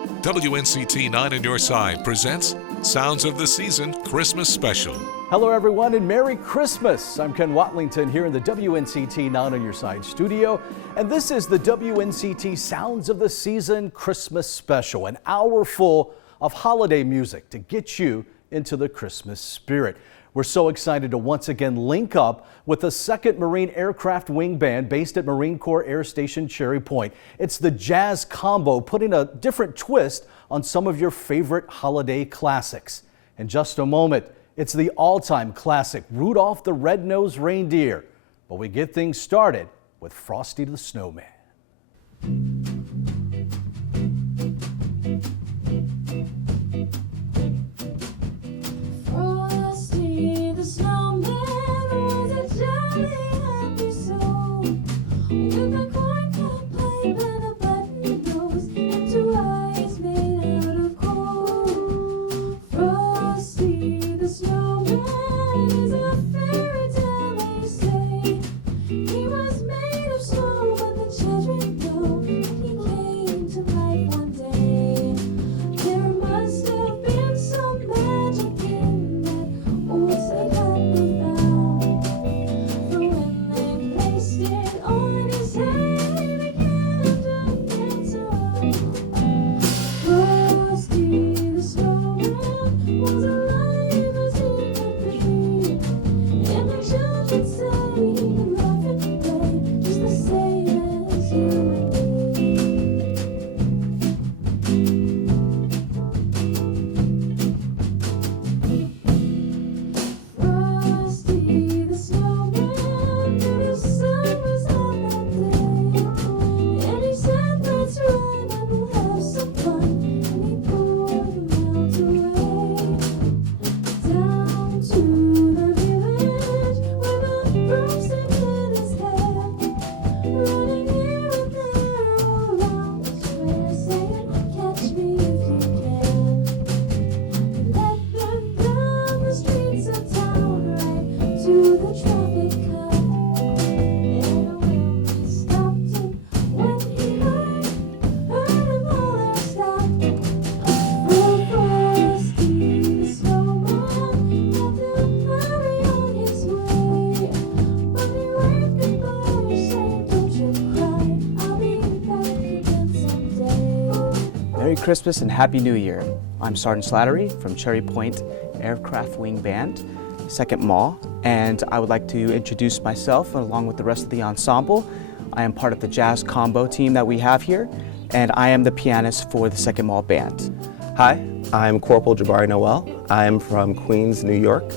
WNCT 9 on Your Side presents Sounds of the Season Christmas Special. Hello everyone and Merry Christmas. I'm Ken Watlington here in the WNCT 9 on Your Side studio, and this is the WNCT Sounds of the Season Christmas Special, an hour full of holiday music to get you into the Christmas spirit. We're so excited to once again link up with the 2nd Marine Aircraft Wing Band based at Marine Corps Air Station Cherry Point. It's the Jazz Combo, putting a different twist on some of your favorite holiday classics. In just a moment, it's the all-time classic Rudolph the Red-Nosed Reindeer. But we get things started with Frosty the Snowman. Frosty the Snowman was a jolly happy soul, with a corncob pipe and a button nose and 2 eyes made out of coal. Frosty the Snowman is a fairy tale, they say. He was made of snow, but the children know that he came to life one day. There must have been some magic in that old slate that they found, for when they placed it on his head, he began to dance around. Frosty the Snowman was alive as he could be, and the children say he could laugh and play just the same as you and me. Frosty the Snowman knew the sun was out that day, and he said, "Let's run and we'll have some fun." And he poured the melt away down to the village with a broomstick in his hand, running here and there all around the square, saying, "Catch me if you can." Let them down the streets of town, right to the traffic cop. And when he stopped him, when he heard him holler, "Stop!" For Frosty the Snowman had to hurry on his way. But he waved goodbye, saying, "Don't you cry, I'll be back again someday." Merry Christmas and Happy New Year. I'm Sergeant Slattery from Cherry Point Aircraft Wing Band, 2nd Mall, and I would like to introduce myself along with the rest of the ensemble. I am part of the Jazz Combo team that we have here, and I am the pianist for the 2nd Mall Band. Hi, I'm Corporal Jabari Noel. I'm from Queens, New York,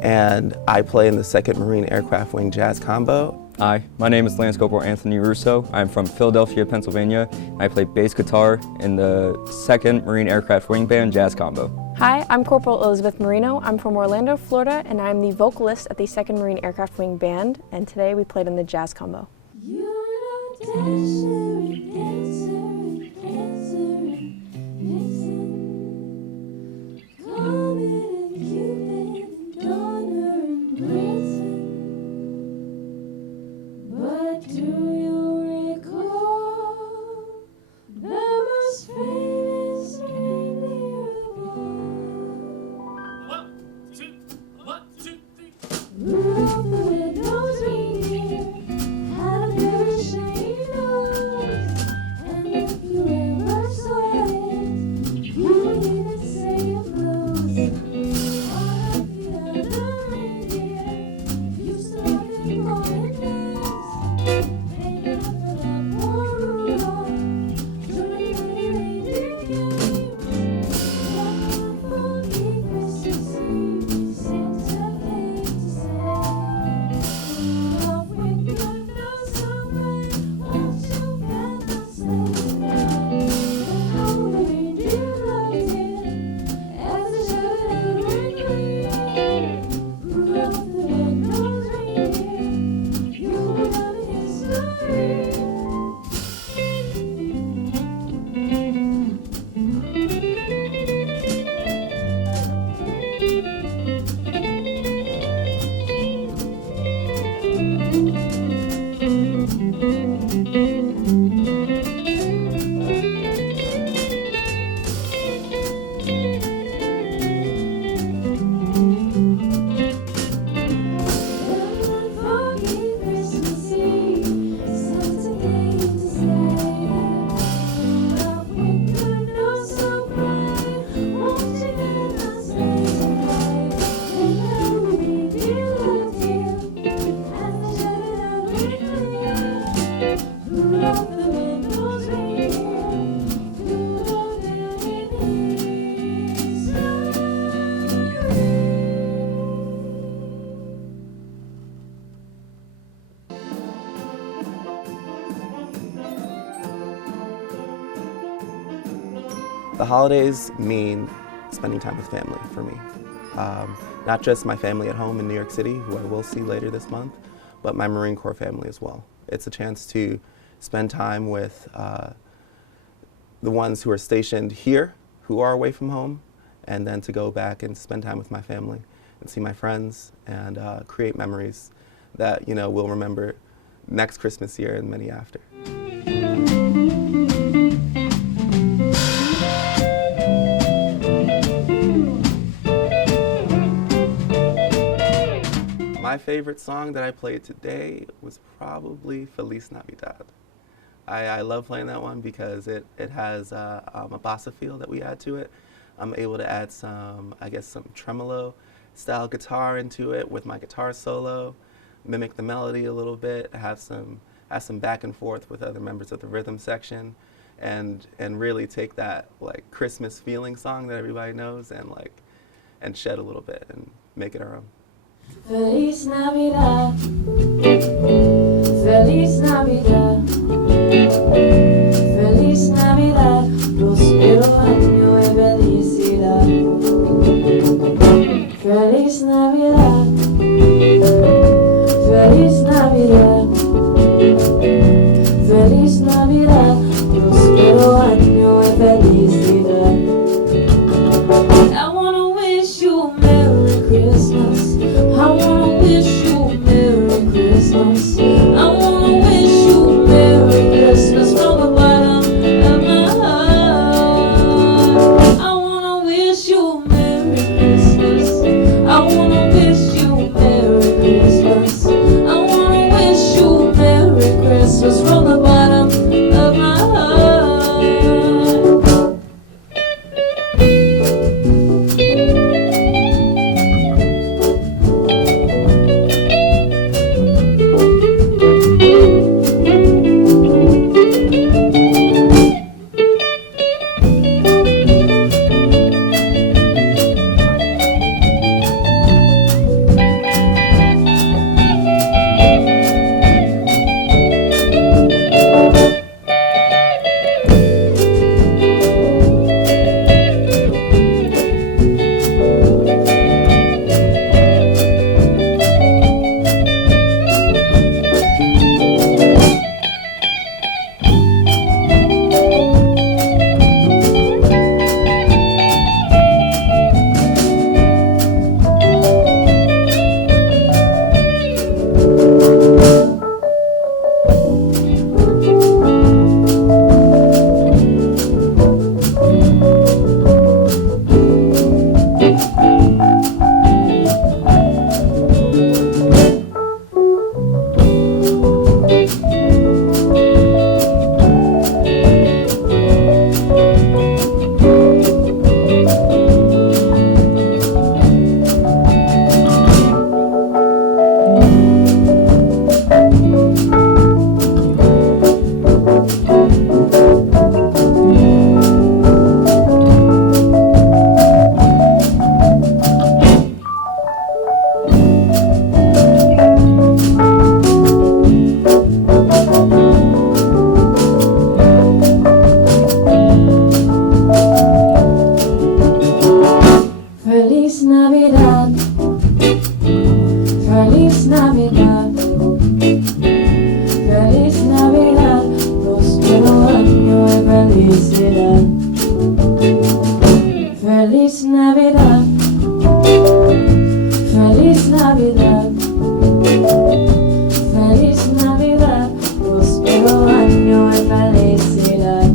and I play in the 2nd Marine Aircraft Wing Jazz Combo. Hi, my name is Lance Corporal Anthony Russo. I'm from Philadelphia, Pennsylvania. I play bass guitar in the 2nd Marine Aircraft Wing Band Jazz Combo. Hi, I'm Corporal Elizabeth Marino. I'm from Orlando, Florida, and I'm the vocalist at the 2nd Marine Aircraft Wing Band, and today we played in the Jazz Combo. You know, Dasher and Dancer and Dancer and Vixen, Comet and Cupid and Donner and Blitzen. But do you recall the most famous reindeer of all? Rudolph the Red-Nosed Reindeer had a very shiny nose, and The holidays mean spending time with family for me. Not just my family at home in New York City, who I will see later this month, but my Marine Corps family as well. It's a chance to spend time with the ones who are stationed here, who are away from home, and then to go back and spend time with my family and see my friends and create memories that, you know, we'll remember next Christmas year and many after. My favorite song that I played today was probably Feliz Navidad. I love playing that one because it has a bossa feel that we add to it. I'm able to add some, I guess, some tremolo style guitar into it with my guitar solo, mimic the melody a little bit, have some back and forth with other members of the rhythm section, and really take that like Christmas feeling song that everybody knows and shed a little bit and make it our own. Feliz Navidad, Feliz Navidad, Feliz Navidad, próspero año y felicidad. Feliz Navidad, Feliz Navidad, Feliz Navidad, próspero año y felicidad. I wanna wish you a Merry Christmas. I wanna wish you a Merry Christmas. I wanna wish you a Merry Christmas from the bottom of my heart. I wanna wish you a Merry Christmas. I wanna wish you a Merry Christmas. I wanna wish you a Merry Christmas from the bottom of my heart. Feliz Navidad, Feliz Navidad, Feliz Navidad, próspero año y felicidad. Feliz Navidad, Feliz Navidad, Feliz Navidad, próspero año y felicidad.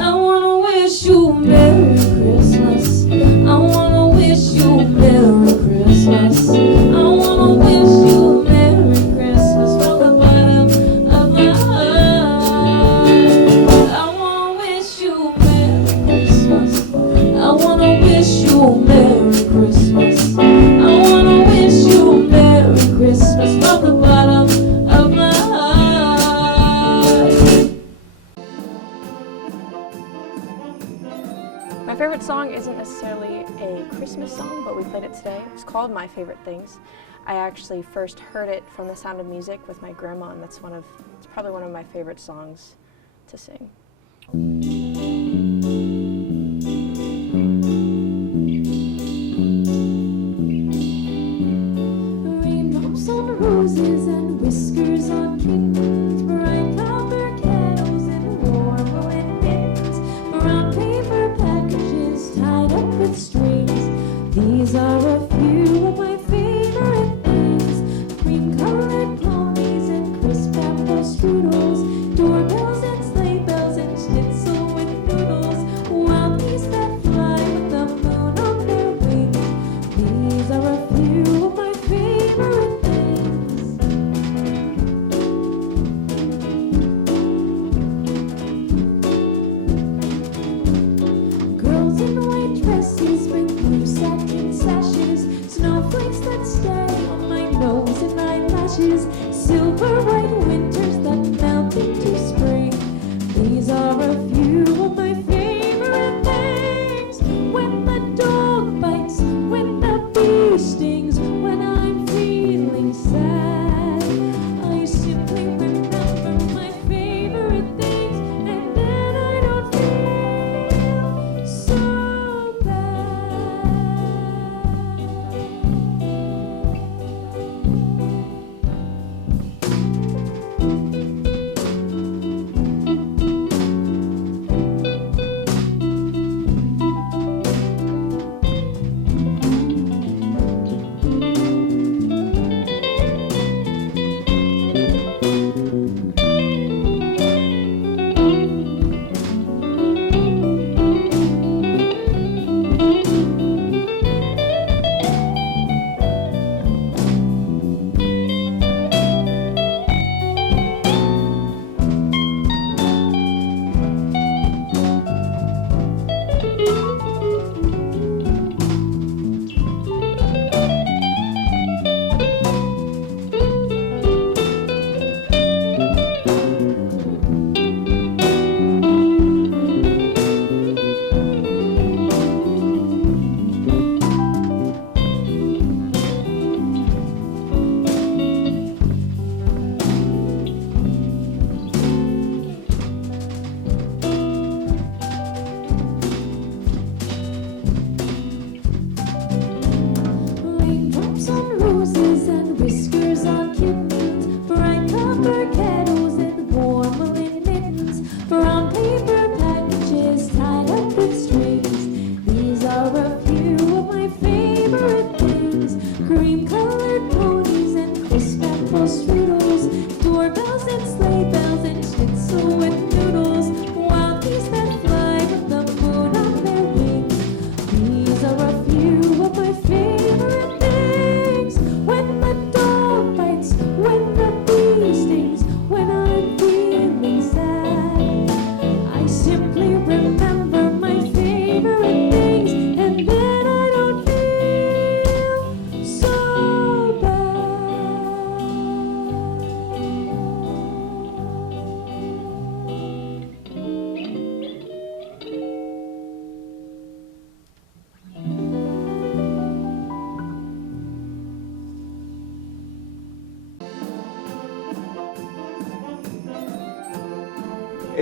I wanna wish you a Merry Christmas. I wanna wish you a Merry Christmas. I wanna wish you a Merry Christmas from the bottom of my heart. I wanna wish you a Merry Christmas. I wanna wish you a Merry Christmas. I wanna wish you a Merry Christmas from the bottom of my heart. My favorite song isn't necessarily a Christmas song, but we played it today. It's called My Favorite Things. I actually first heard it from The Sound of Music with my grandma, and it's probably one of my favorite songs to sing.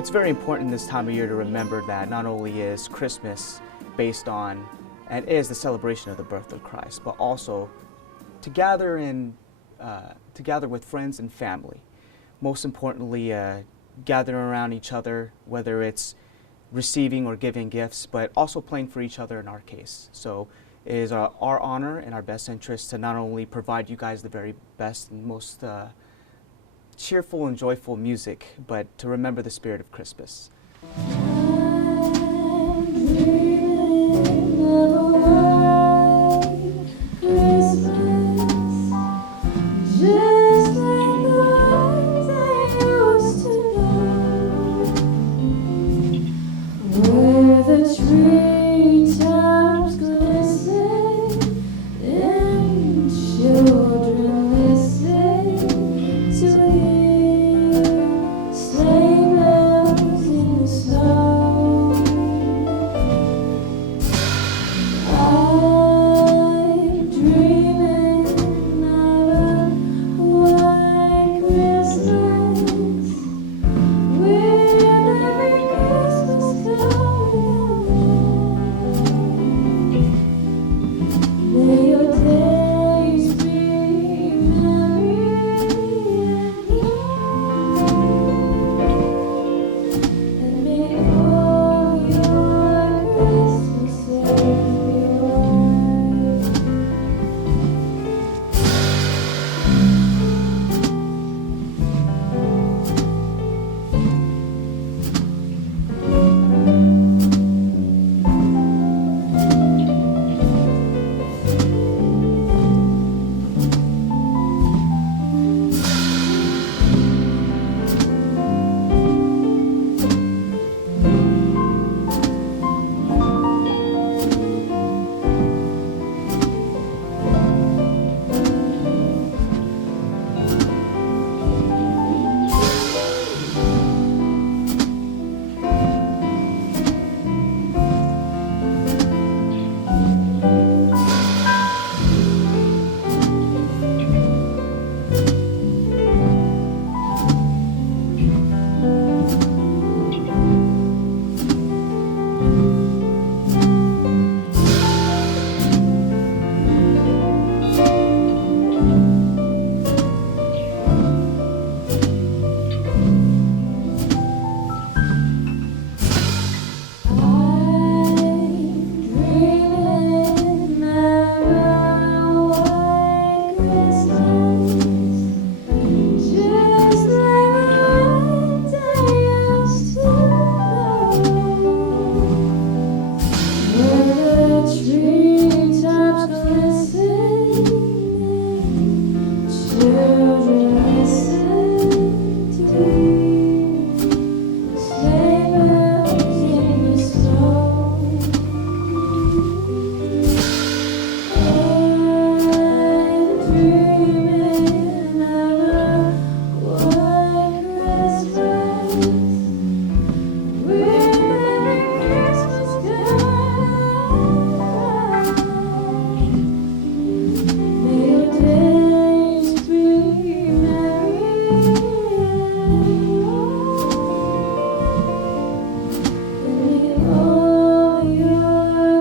it's very important this time of year to remember that not only is Christmas based on and is the celebration of the birth of Christ, but also to gather with friends and family. Most importantly, gathering around each other, whether it's receiving or giving gifts, but also playing for each other in our case. So it is our honor and our best interest to not only provide you guys the very best and most cheerful and joyful music, but to remember the spirit of Christmas. I'm dreaming of a white Christmas, just like the ones I used to know, where the treetops glisten and children listen to hear sleigh bells in the snow. I'm dreaming of a white Christmas with every Christmas carol. May your days be merry and may all your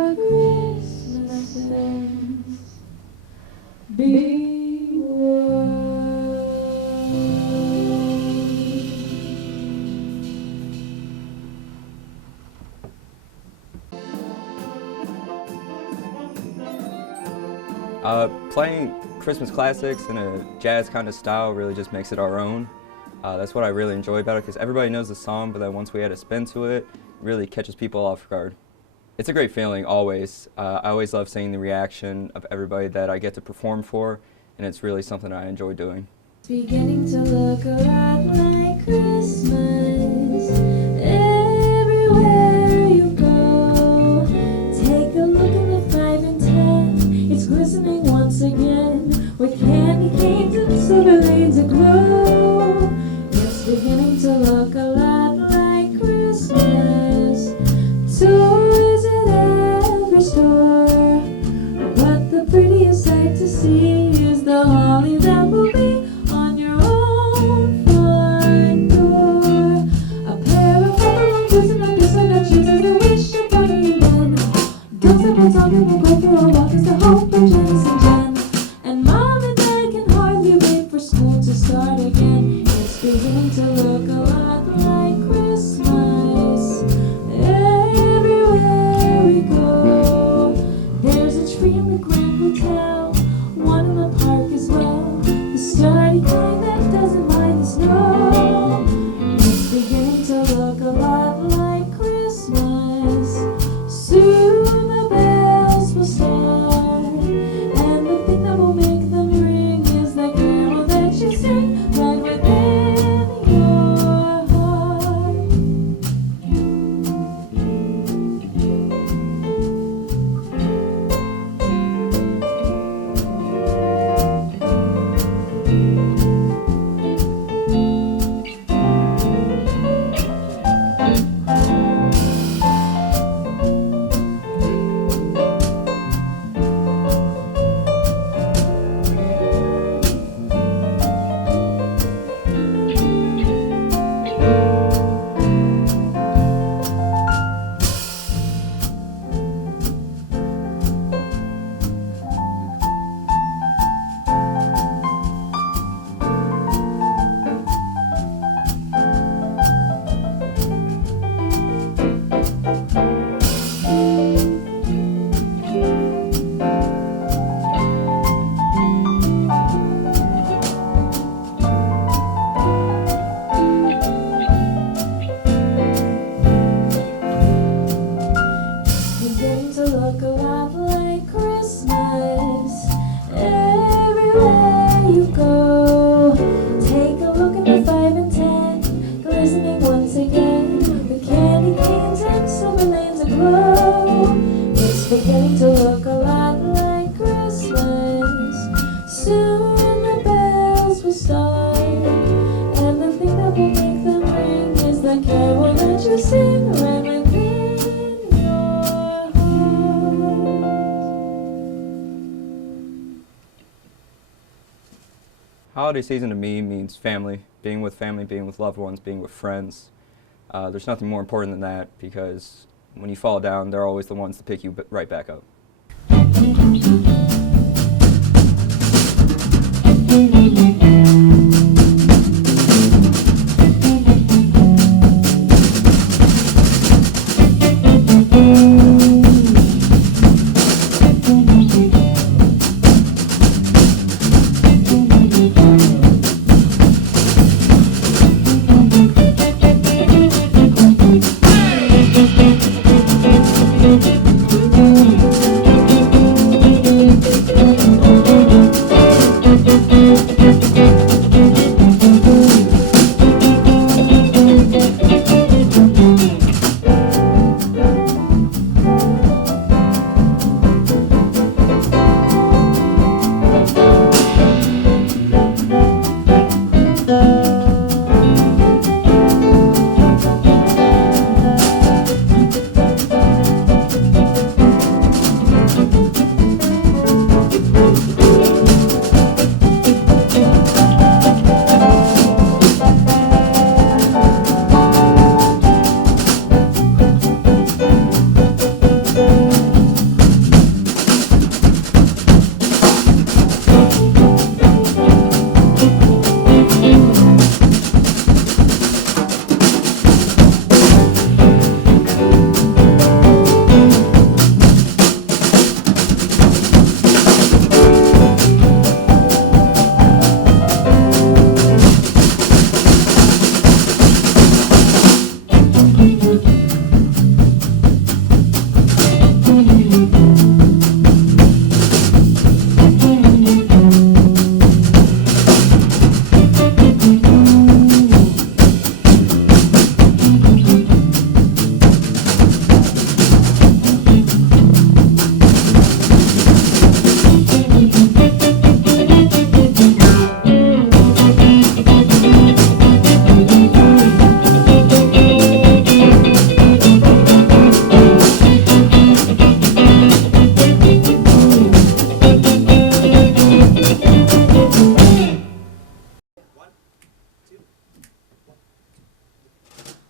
Christmases be white. Playing Christmas classics in a jazz kind of style really just makes it our own. That's what I really enjoy about it, because everybody knows the song, but then once we add a spin to it, it really catches people off guard. It's a great feeling, always. I always love seeing the reaction of everybody that I get to perform for, and it's really something I enjoy doing. It's beginning to look a lot like Christmas everywhere you go. Take a look in the 5 and 10. It's glistening once again with candy canes and silver lanes aglow. It's beginning to look a lot like Christmas. Toys at every store, but the prettiest sight to see is the holly that will be on your own front door. we will go for a walk as the hope of Janice and Jen. And Mom and Dad can hardly wait for school to start again. It's beginning to look a lot like Christmas everywhere we go. There's a tree in the Grand Hotel, one in the park as well, the sturdy kind that doesn't mind the snow. It's beginning to look a lot like Christmas. Soon the bells will start, and the thing that will make them ring is that carol that you sing right within your heart. Beginning to look a lot like Christmas everywhere you go. Take a look at the 5 and 10, glistening once again, with candy canes and silver lanes aglow. It's beginning to look a lot like Christmas. Soon the bells will start, and the thing that will make them ring is the carol that you sing right within your heart. Holiday season to me means family, being with loved ones, being with friends. There's nothing more important than that, because when you fall down, they're always the ones to pick you right back up.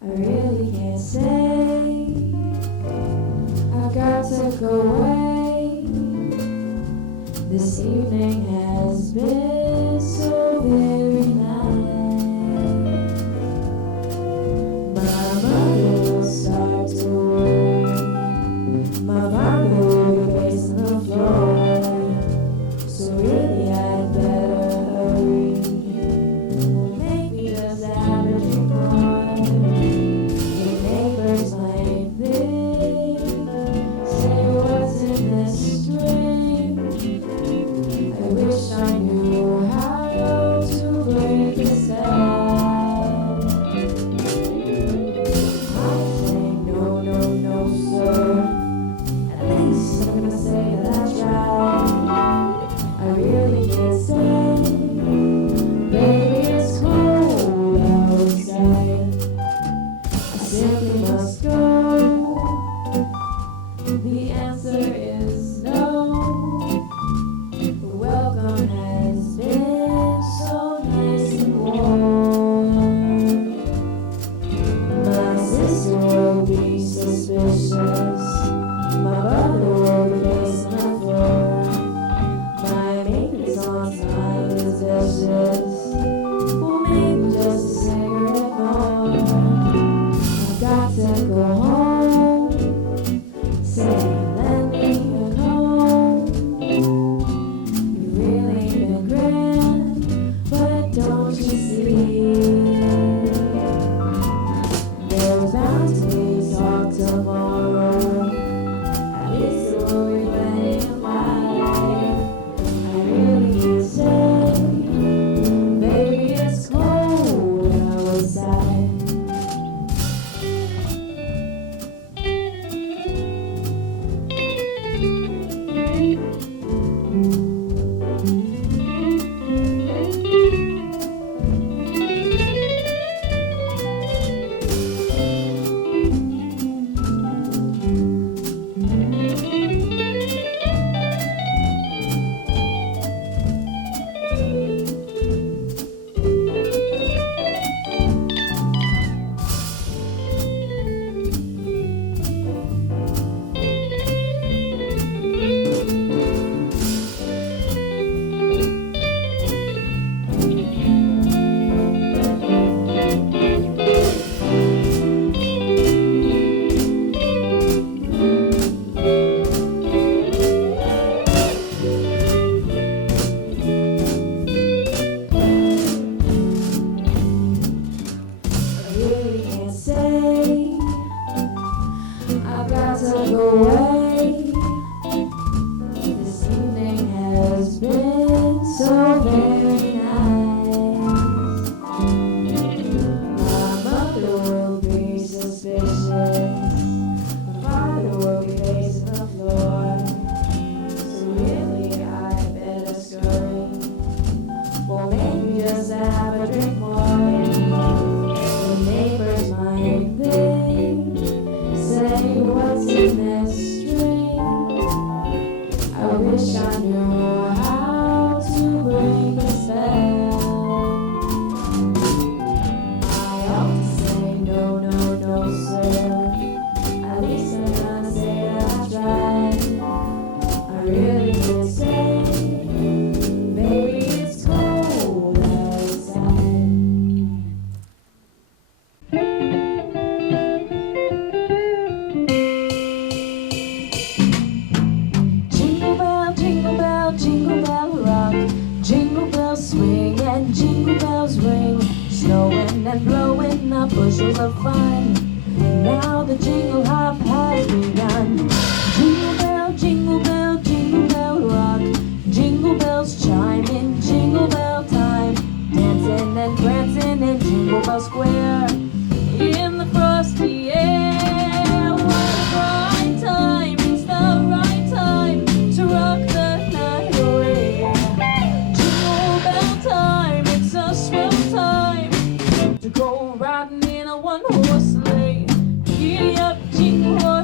I really can't say I've got to go away. This evening has been so very nice. My mother will start to worry. My father will be pacing the floor. So really I'd better hurry. Maybe just have a drink more. The neighbors might think, say what's in this drink. I wish I knew how to break the spell. I say no, no, no, sir. At least I'm gonna say that I tried. I really can't stay. Baby, it's cold outside. I simply must go. The answer is no. The welcome has been so nice and warm. My sister will be suspicious. My brother will be pacing the floor. My maintenance on time is vicious. Well, maybe just a cigarette more. I've got to go home. Say, lend me a comb. You've really been grand, but don't you see? There's bound to be talk tomorrow. At least there will be plenty of life. I really can't say, baby, it's cold outside. I really can't say. I've got to go away. This evening has been so very nice. My mother will be suspicious. My father will be pacing the floor. So really I better scurry. Well, maybe just have a drink more. The neighbors might think, say what's in this drink. I wish I knew how to break the spell. I ought to say no, no, no, sir. At least I'm gonna say that I tried. I really can't say, baby, it's cold outside. Jingle bell rock. Jingle bells swing and jingle bells ring. Snowing and blowing up bushels of fun. Now the jingle hop has begun. Jingle bell rock. Jingle bells chime in jingle bell time. Dancing and prancing in Jingle Bell Square. In the frosty air. What a bright time. It's the right time to rock the night away. Jingle bell time. It's a swell time to go riding in a one-horse sleigh. Giddy up, jingle horse.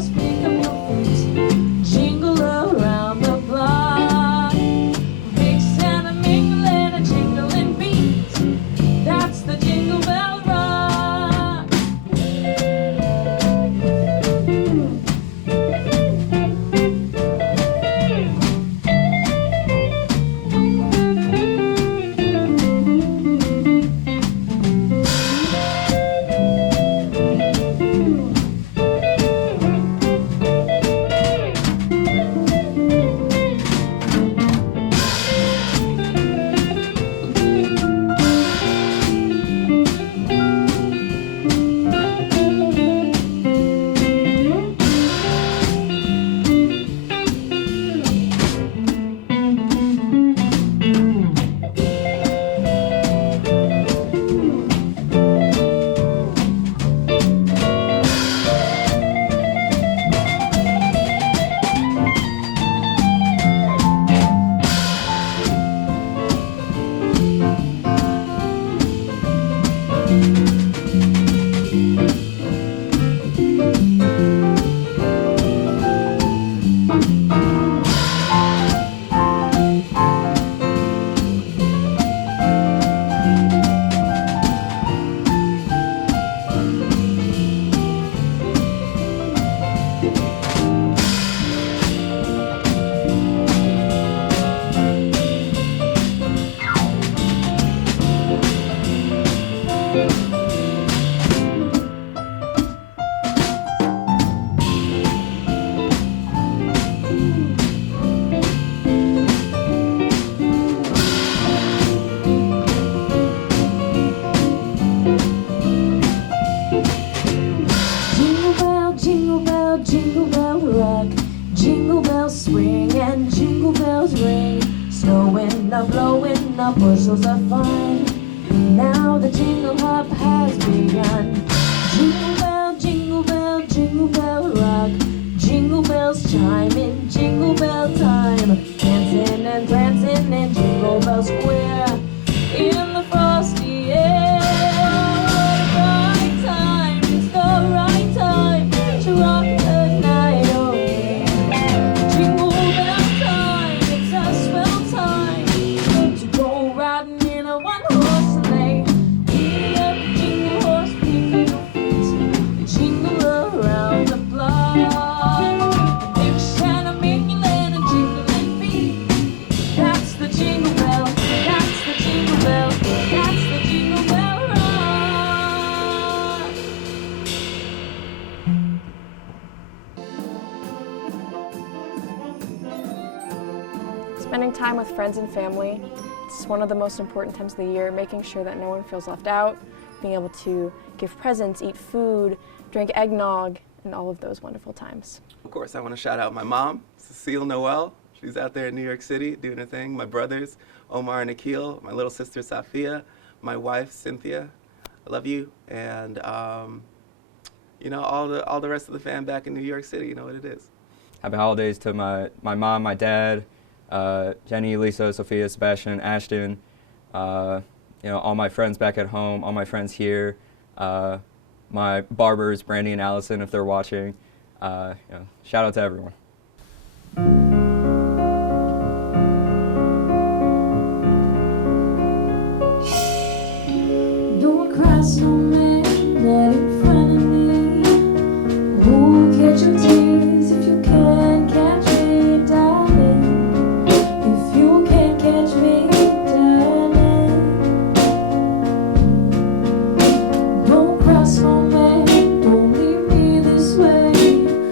are blowing up bushels of fun. Now the jingle hop has begun. Jingle bell, jingle bell rock. Jingle bells chime in jingle bell time. Dancing and prancing in Jingle Bell Square in the frosty air. What a right time, it's the right time to rock the night away. Jingle bell time, it's a swell time to go riding in a one-horse sleigh. Giddy up, jingle horse, pick up your feet, jingle around the block. Big Santa make you land a jingling beat. That's the jingle bell, that's the jingle bell, that's the jingle bell rock. Spending time with friends and family, it's one of the most important times of the year, making sure that no one feels left out, being able to give presents, eat food, drink eggnog, and all of those wonderful times. Of course, I want to shout out my mom, Cecile Noel. She's out there in New York City doing her thing. My brothers, Omar and Akil. My little sister, Safia. My wife, Cynthia. I love you. And, you know, all the rest of the fam back in New York City. You know what it is. Happy holidays to my mom, my dad, Jenny, Lisa, Sophia, Sebastian, Ashton, you know, all my friends back at home, all my friends here, my barbers, Brandy and Allison, if they're watching. You know, shout out to everyone. Don't cry, snowman, not in front of me. Oh, catch your tears if you can catch me, darling. If you can't catch me, darling. Don't cry, snowman, don't leave me this way.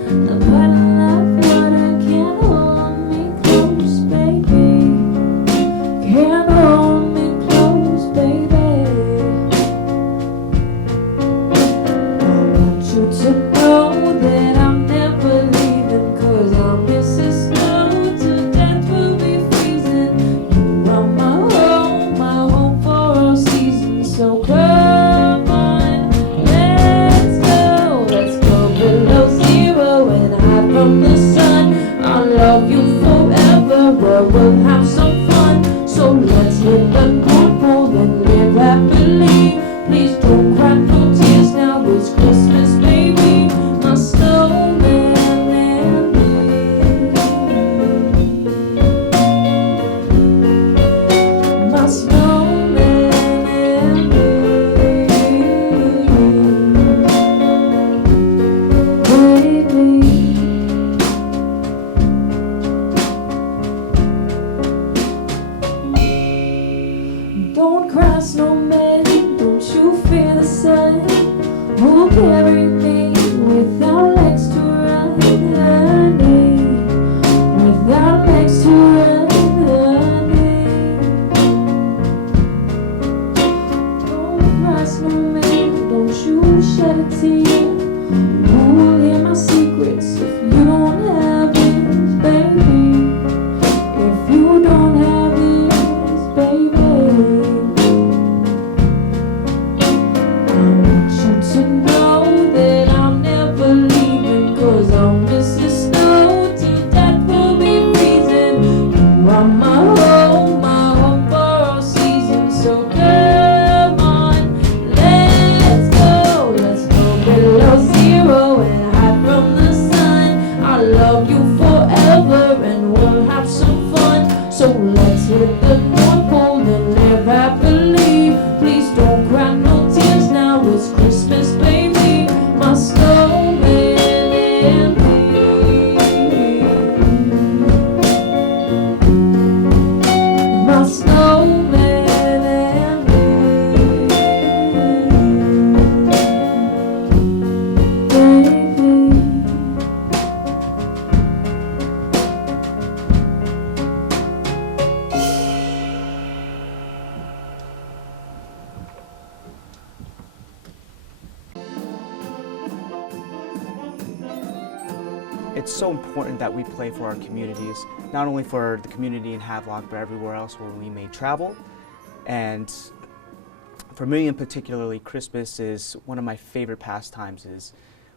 I'm running out water, can't hold me close, baby. Can't hold me close, baby. You to know that I'm never leaving, 'cause I'll miss the snow to death will be freezing. You are my home for all seasons. So come on, let's go below zero and hide from the sun. I'll love you forever, well, we'll have some fun. So let's hit the North Pole and live happily. Please don't cry no tears now, it's Christmas, baby. My snowman and me. My snowman and me. Baby, It's so important that we play for our communities, not only for the community in Havelock, but everywhere else where we may travel. And for me in particularly, Christmas is one of my favorite pastimes. Is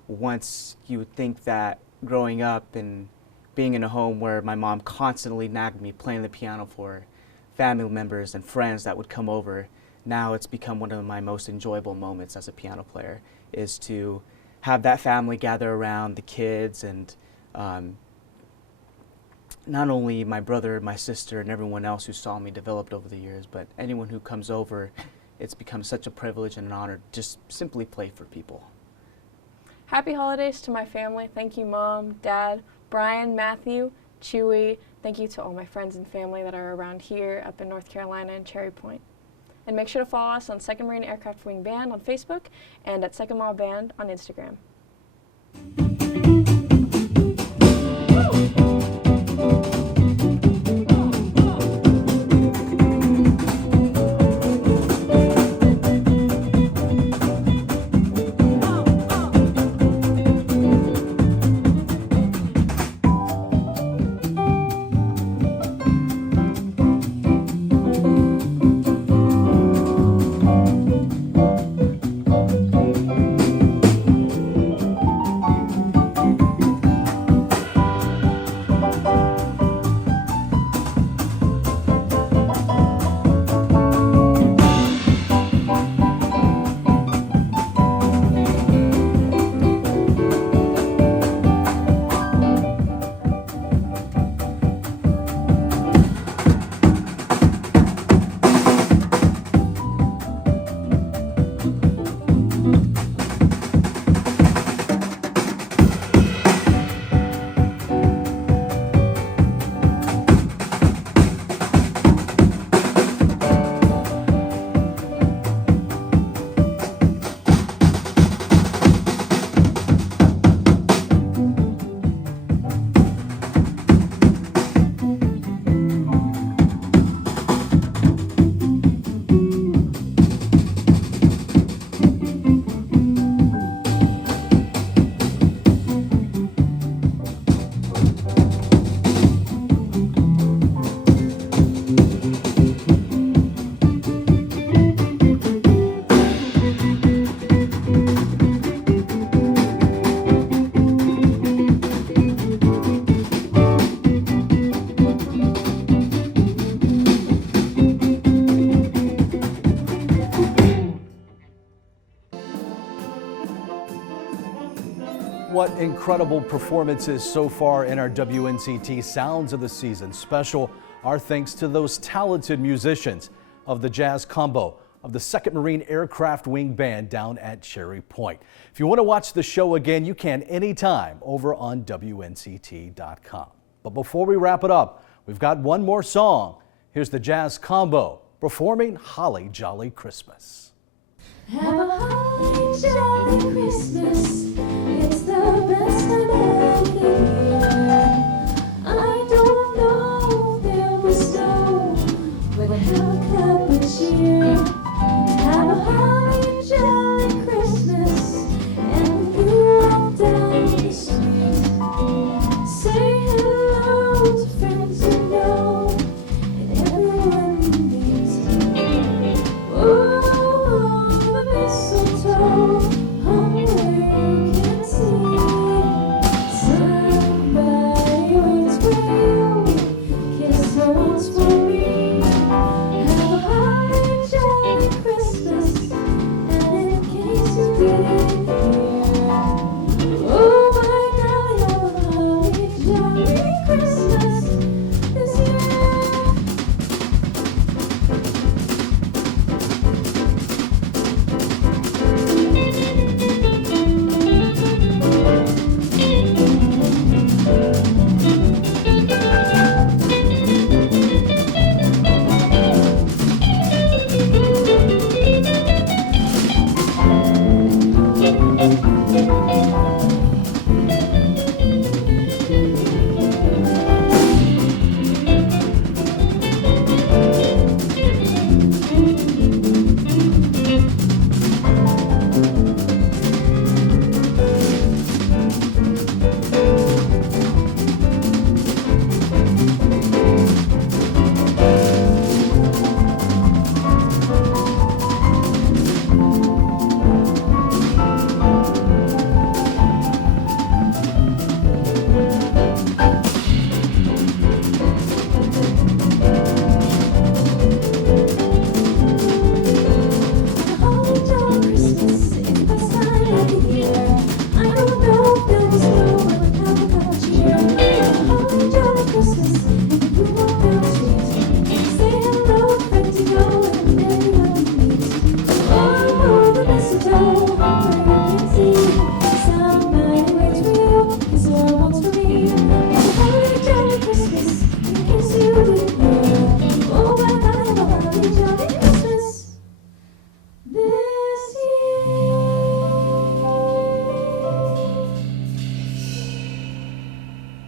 once you would think that growing up and being in a home where my mom constantly nagged me playing the piano for family members and friends that would come over, now it's become one of my most enjoyable moments as a piano player, is to have that family gather around, the kids, and not only my brother, my sister, and everyone else who saw me developed over the years, but anyone who comes over, it's become such a privilege and an honor to just simply play for people. Happy holidays to my family. Thank you, Mom, Dad, Brian, Matthew, Chewy. Thank you to all my friends and family that are around here up in North Carolina and Cherry Point. And make sure to follow us on 2nd Marine Aircraft Wing Band on Facebook and at 2nd Mall Band on Instagram. What incredible performances so far in our WNCT Sounds of the Season special. Our thanks to those talented musicians of the jazz combo of the 2nd Marine Aircraft Wing Band down at Cherry Point. If you want to watch the show again, you can anytime over on WNCT.com. But before we wrap it up, we've got one more song. Here's the jazz combo performing Holly Jolly Christmas. Have a holly jolly Christmas. It's the best time ever.